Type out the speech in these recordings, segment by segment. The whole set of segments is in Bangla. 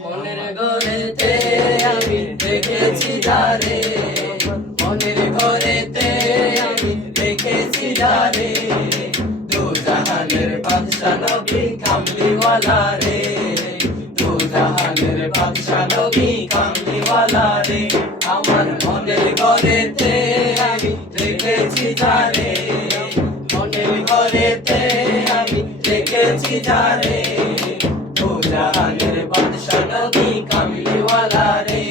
মনের ঘরেতে আমি দেখেছি যারে, মনের ঘরেতে আমি দেখেছি যারে, দু জাহানের বাদশা নবী কামলিওয়ালা রে, দু জাহানের বাদশা নবী কামলিওয়ালা রে। আমার মনের ঘরেতে আমি দেখেছি যারে, মনের ঘরেতে আমি দেখেছি যারে, দু জাহানের বাদশা নবী কামলিওয়ালা রে,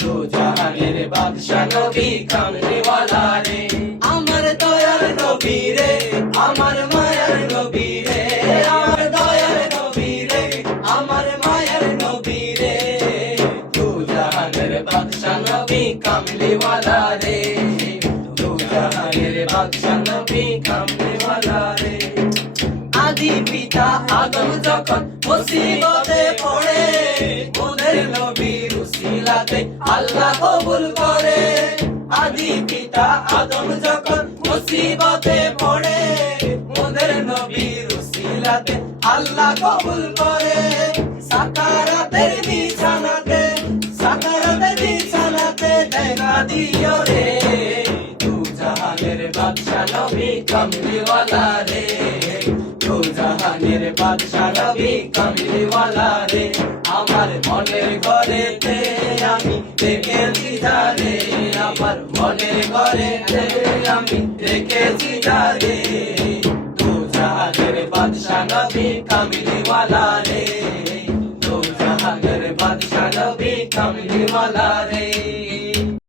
দু জাহানের বাদশা নবী কামলিওয়ালা রে। আমার দয়ার নবী রে, আমার মায়ার নবী রে, আমার দয়ার নবী রে, আমার মায়ার নবী রে, দু জাহানের বাদশা নবী কামলিওয়ালা রে, দু জাহানের বাদশা নবী কামলিওয়ালা রে। আদি পিতা আদম যখন মুসিবতে পড়ে, মোদের নবীর উসিলাতে আল্লাহ কবুল করে। আদি পিতা আদম যখন মুসিবতে পড়ে, মোদের নবীর উসিলাতে আল্লাহ কবুল করে। সাকারাতের বিছানাতে, সাকারাতের বিছানাতে দেখা দিও রে, দু জাহানের বাদশা নবী কামলিওয়ালা রে, দু জাহানের বাদশা নবী কামলিওয়ালা রে। আমার মনের ঘরেতে আমি দেখেছি যারে, আমার মনের ঘরেতে আমি দেখেছি যারে, দু জাহানের বাদশা নবী কামলিওয়ালা রে, দু জাহানের বাদশা নবী কামলিওয়ালা রে।